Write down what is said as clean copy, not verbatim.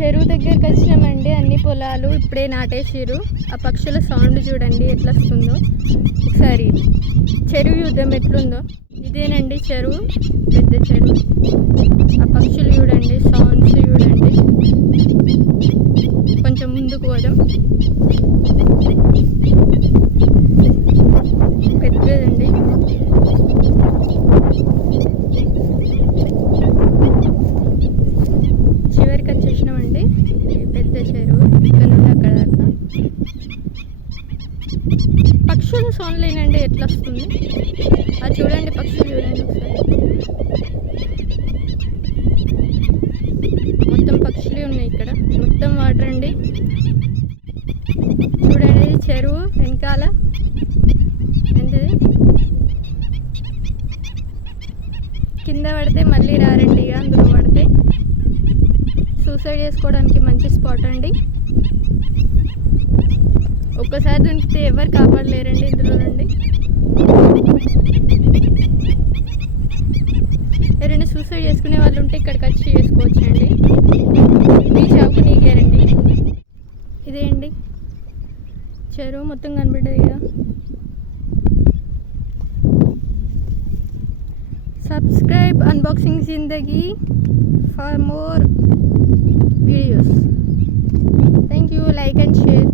చెరువు దగ్గరికి వచ్చినామండి. అన్ని పొలాలు ఇప్పుడే నాటేసిరు. ఆ పక్షుల సౌండ్ చూడండి ఎట్లా వస్తుందో. ఒకసారి చెరువు యుద్ధం ఎట్లుందో. ఇదేనండి చెరువు, పెద్ద చెరువు. ఆ పక్షులు చూడండి, సౌండ్స్ చూడండి. కొంచెం ముందుకు పోదాం. పెద్దదండి. చివరికి వచ్చేసినామండి. పెద్ద చెరువు, ఇక్కడ నుండి అక్కడ దాకా. పక్షుల సౌండ్ లేనండి ఎట్లా వస్తుంది. అది చూడండి, పక్షులు చూడండి ఒకసారి. మొత్తం పక్షులే ఉన్నాయి ఇక్కడ. మొత్తం వాటర్ అండి. చూడండి చెరువు వెనకాల ఏంటిది. కింద పడితే మళ్ళీ రారండి. ఇక అందులో పడితే సూసైడ్ చేసుకోవడానికి మంచి స్పాట్ అండి. ఒక్కసారి దుంకితే ఎవరు కాపాడలేరండి ఇందులో నుండి. ఎవరైనా సూసైడ్ చేసుకునే వాళ్ళు ఉంటే ఇక్కడికి వచ్చి చేసుకోవచ్చు అండి. మీ చావుకు నీ గ్యారంటీ. ఇదే అండి చెరువు, మొత్తం కనబడ్డది కదా. Subscribe unboxing Zindagi for more videos. Thank you, like and share.